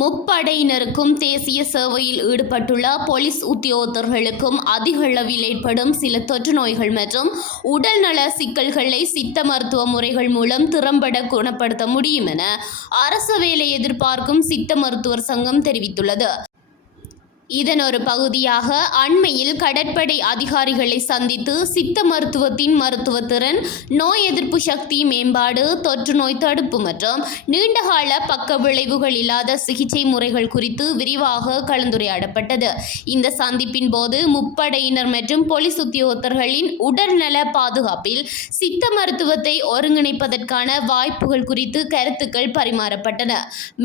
முப்படையினருக்கும் தேசிய சேவையில் ஈடுபட்டுள்ள போலீஸ் உத்தியோகத்தர்களுக்கும் அதிக அளவில் ஏற்படும் சில தொற்று நோய்கள் மற்றும் உடல்நல சிக்கல்களை சித்த மருத்துவ முறைகள் மூலம் திறம்பட குணப்படுத்த முடியும் என அரசு வேலை எதிர்பார்க்கும் சித்த மருத்துவர் சங்கம் தெரிவித்துள்ளது. இதன் ஒரு பகுதியாக அண்மையில் கடற்படை அதிகாரிகளை சந்தித்து சித்த மருத்துவத்தின் மருத்துவத்திறன் நோய் எதிர்ப்பு சக்தி மேம்பாடு தொற்று நோய் தடுப்பு மற்றும் நீண்டகால பக்க விளைவுகள் இல்லாத சிகிச்சை முறைகள் குறித்து விரிவாக கலந்துரையாடப்பட்டது. இந்த சந்திப்பின் போது முப்படையினர் மற்றும் போலீஸ் உத்தியோகத்தர்களின் உடல்நல பாதுகாப்பில் சித்த மருத்துவத்தை ஒருங்கிணைப்பதற்கான வாய்ப்புகள் குறித்து கருத்துக்கள் பரிமாறப்பட்டன.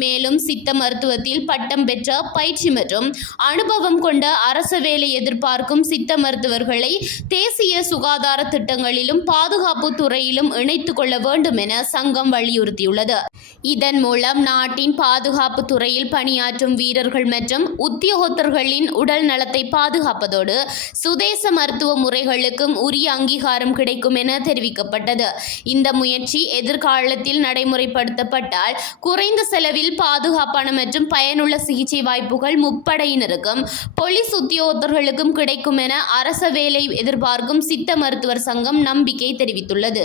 மேலும் சித்த மருத்துவத்தில் பட்டம் பெற்ற பயிற்சி மற்றும் அனுபவம் கொண்ட அரச வேலை எதிர்பார்க்கும் சித்த மருத்துவர்களை தேசிய சுகாதார திட்டங்களிலும் பாதுகாப்பு துறையிலும் இணைத்துக் கொள்ள வேண்டும் என சங்கம் வலியுறுத்தியுள்ளது. இதன் மூலம் நாட்டின் பாதுகாப்பு துறையில் பணியாற்றும் வீரர்கள் மற்றும் உத்தியோகத்தர்களின் உடல் நலத்தை பாதுகாப்பதோடு சுதேச மருத்துவ முறைகளுக்கும் உரிய அங்கீகாரம் கிடைக்கும் என தெரிவிக்கப்பட்டது. இந்த முயற்சி எதிர்காலத்தில் நடைமுறைப்படுத்தப்பட்டால் குறைந்த செலவில் பாதுகாப்பான மற்றும் பயனுள்ள சிகிச்சை வாய்ப்புகள் முப்படையினருக்கு சங்கம் போலீஸ் உத்தியோகத்தர்களுக்கும் கிடைக்கும் என அரச வேலை எதிர்பார்க்கும் சித்த மருத்துவர் சங்கம் நம்பிக்கை தெரிவித்துள்ளது.